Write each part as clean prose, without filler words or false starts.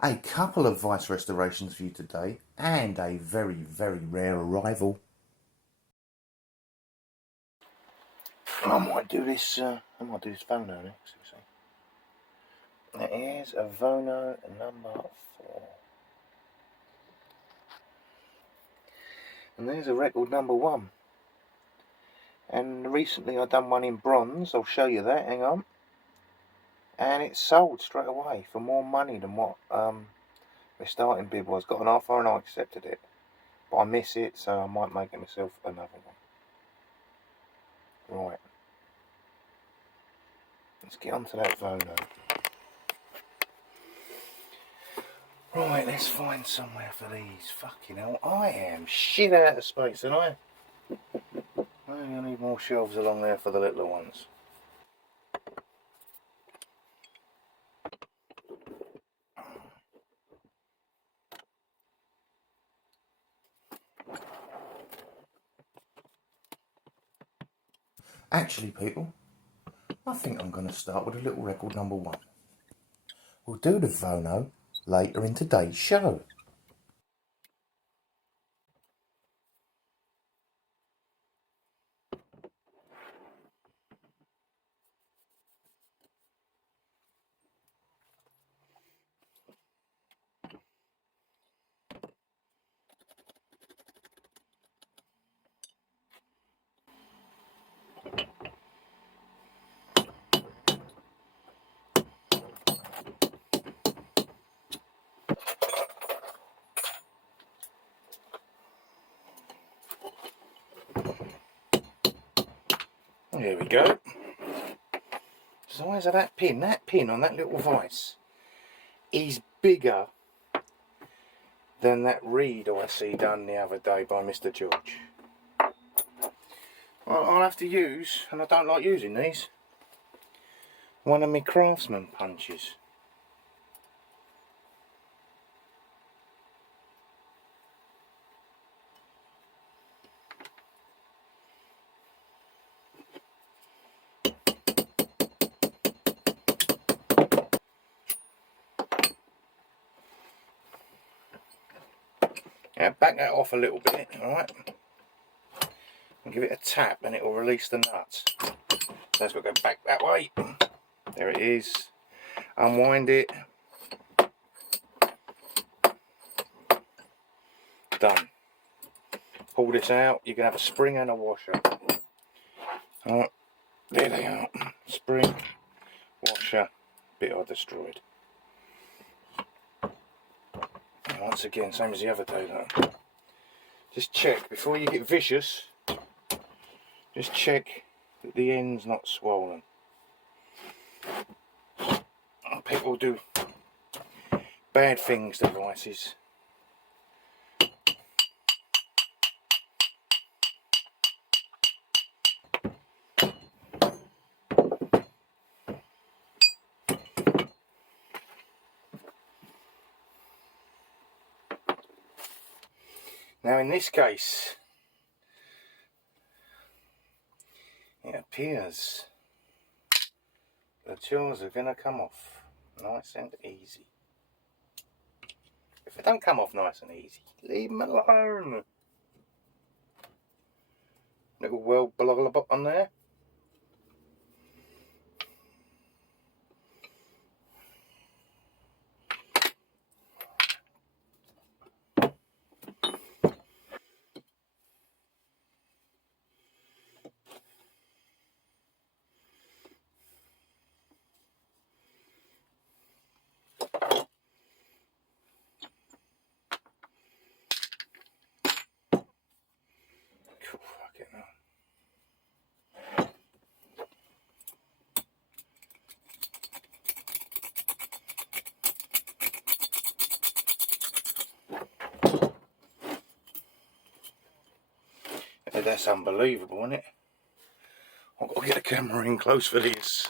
A couple of vice restorations for you today, and a very, very rare arrival. I might do this vono next, you see. That is a vono number 4. And there's a record number 1. And recently I done one in bronze, I'll show you that, hang on. And it sold straight away for more money than what my starting bid was. Got an offer and I accepted it. But I miss it, so I might make it myself another one. Right. Let's get onto that vono. Right, let's find somewhere for these. Fucking hell, I am shit out of space, and I need more shelves along there for the littler ones. Actually, people, I think I'm going to start with a little record number 1. We'll do the vono later in today's show. There we go. Size of that pin on that little vise is bigger than that reed I see done the other day by Mr. George. I'll have to use, and I don't like using these, one of my craftsman punches. Now back that off a little bit, alright, and give it a tap and it will release the nuts. So it's got to go back that way. There it is. Unwind it. Done. Pull this out. You can have a spring and a washer. Alright, there they are. Spring, washer, bit I destroyed. And once again, same as the other day though. Just check, before you get vicious, just check that the end's not swollen. People do bad things to vices. Now in this case, it appears the jaws are going to come off nice and easy. If they don't come off nice and easy, leave them alone. Little well blah on there. Fuck it now. That's unbelievable, isn't it? I've got to get the camera in close for this.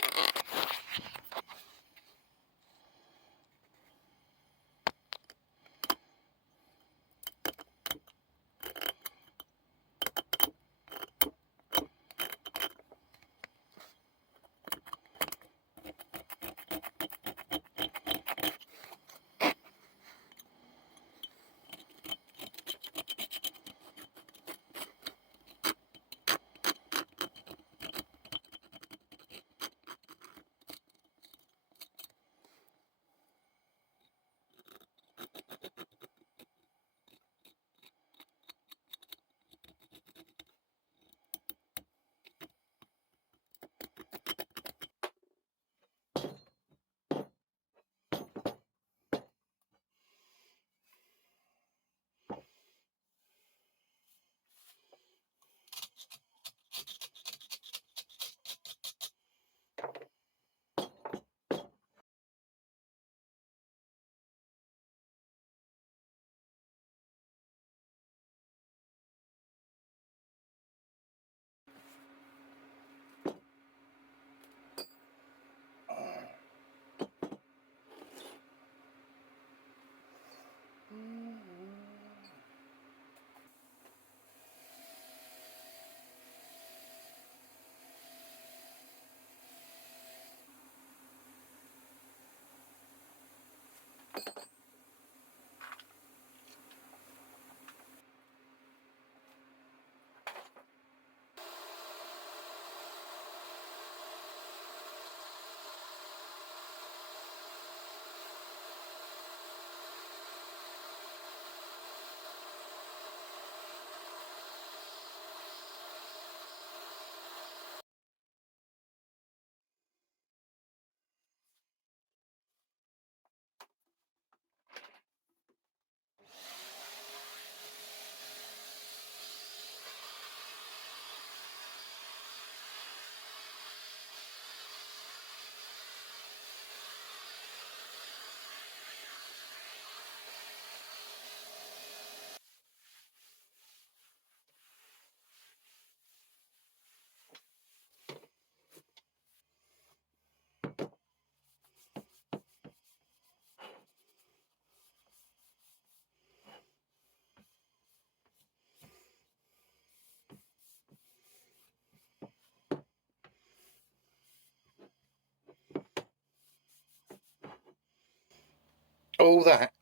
all that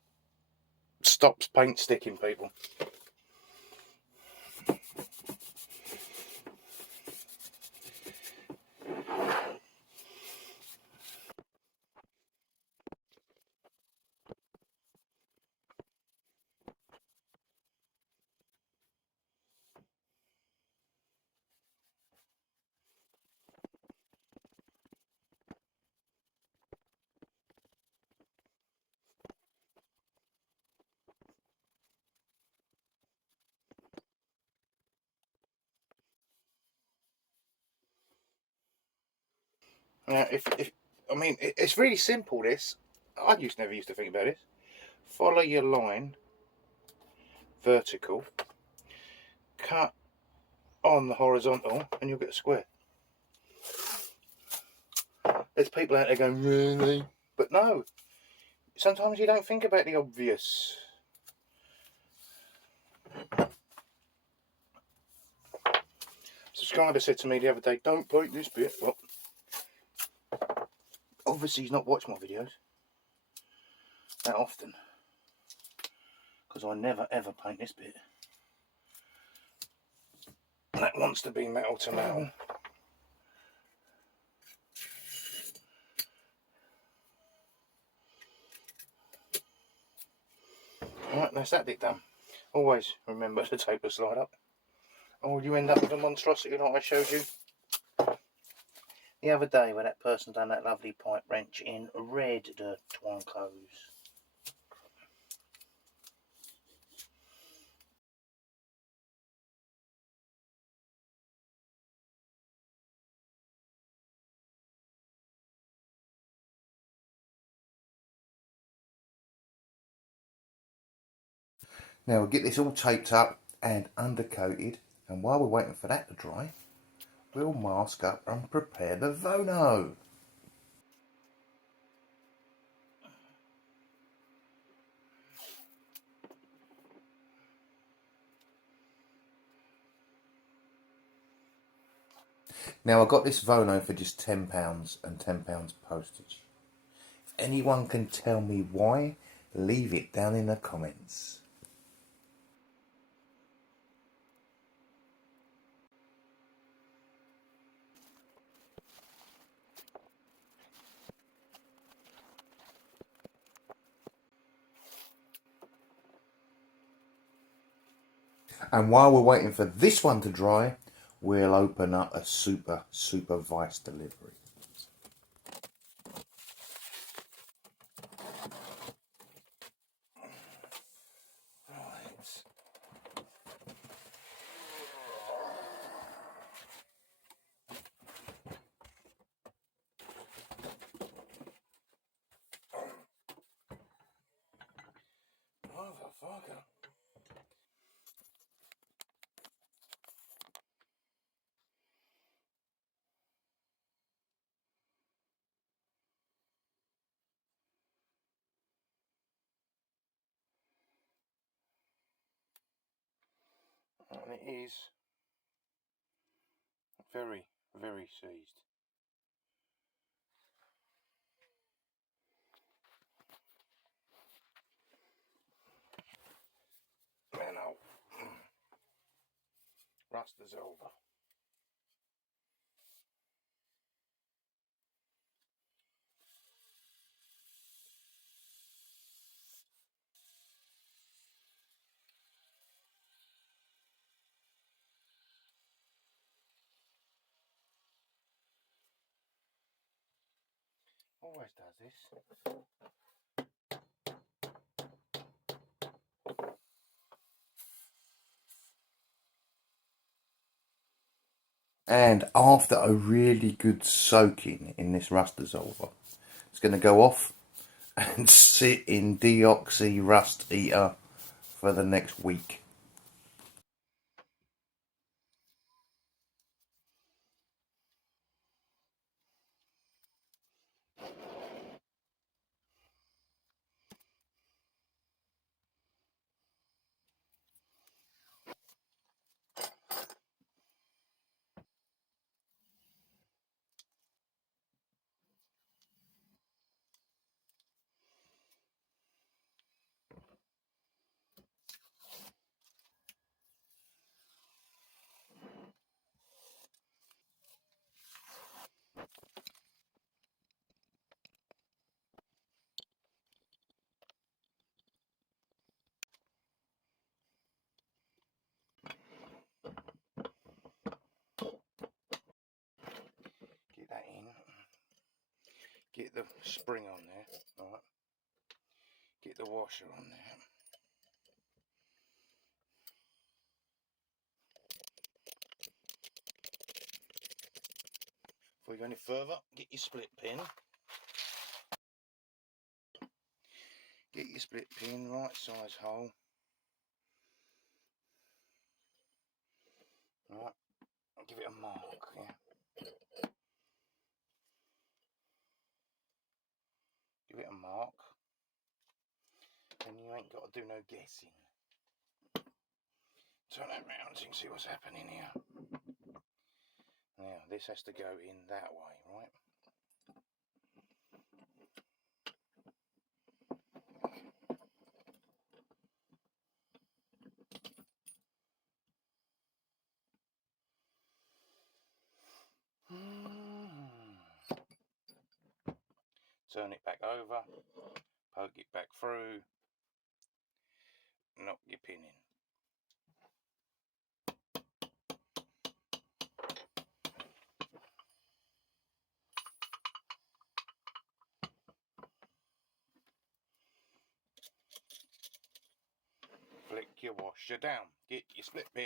stops paint sticking, people. Now, I mean, it's really simple. This I never used to think about this. Follow your line, vertical, cut on the horizontal, and you'll get a square. There's people out there going, really? But no, sometimes you don't think about the obvious. Subscriber said to me the other day, don't paint this bit. Well, obviously he's not watched my videos that often, because I never ever paint this bit. That wants to be metal to metal. Right, that's that bit done. Always remember to tape the slide up, or you end up with a monstrosity like I showed you the other day where that person done that lovely pipe wrench in red de Twancos. Now we'll get this all taped up and undercoated, and while we're waiting for that to dry, we'll mask up and prepare the vono. Now I got this vono for just £10 and £10 postage. If anyone can tell me why, leave it down in the comments. And while we're waiting for this one to dry, we'll open up a super vise delivery. Motherfucker. And it is very seized. Man, oh. Rust is over. Always does this. And after a really good soaking in this rust dissolver, it's going to go off and sit in deoxy rust eater for the next week. get the spring on there, right? Get the washer on there. Before you go any further, get your split pin. Get your split pin, right size hole. Right, give it a mark, yeah. Give it a mark. And you ain't got to do no guessing. Turn that round so you can see what's happening here. Now, this has to go in that way, right? Turn it back over, poke it back through, knock your pin in. Flick your washer down, get your split pin.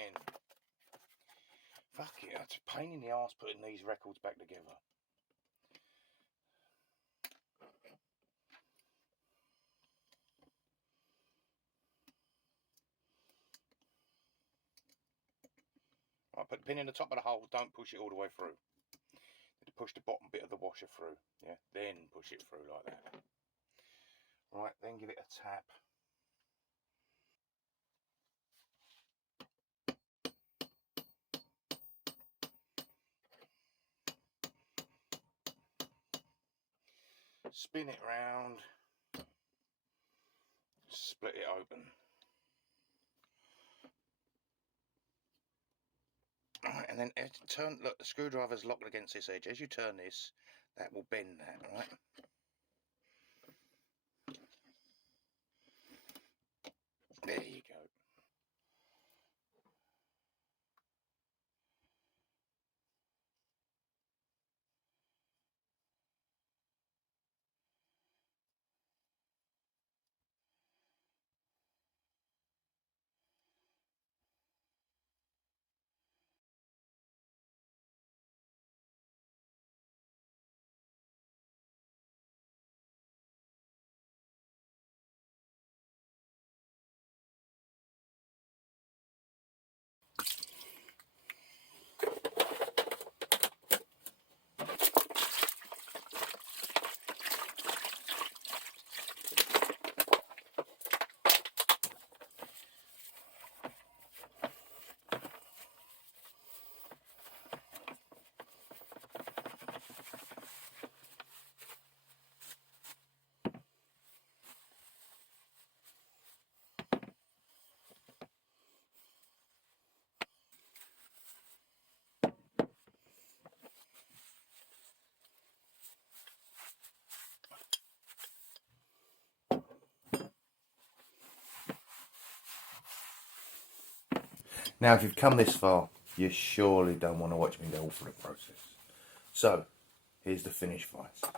Fuck it, it's a pain in the arse putting these records back together. Right, put the pin in the top of the hole, don't push it all the way through. Push the bottom bit of the washer through, yeah, then push it through like that. Right, then give it a tap. Spin it round, split it open. Right, and then turn, look, the screwdriver's locked against this edge. As you turn this, that will bend that, right? There you go. Now, if you've come this far, you surely don't want to watch me go through the process. So, here's the finished vise.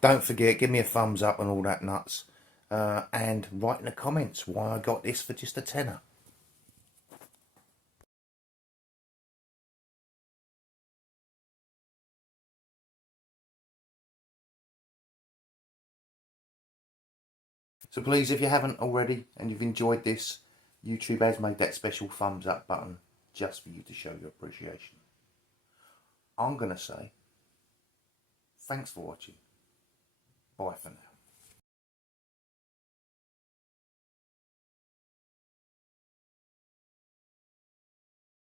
Don't forget, give me a thumbs up and all that nuts. And write in the comments why I got this for just a tenner. So please, if you haven't already and you've enjoyed this, YouTube has made that special thumbs up button just for you to show your appreciation. I'm going to say, thanks for watching. Bye for now.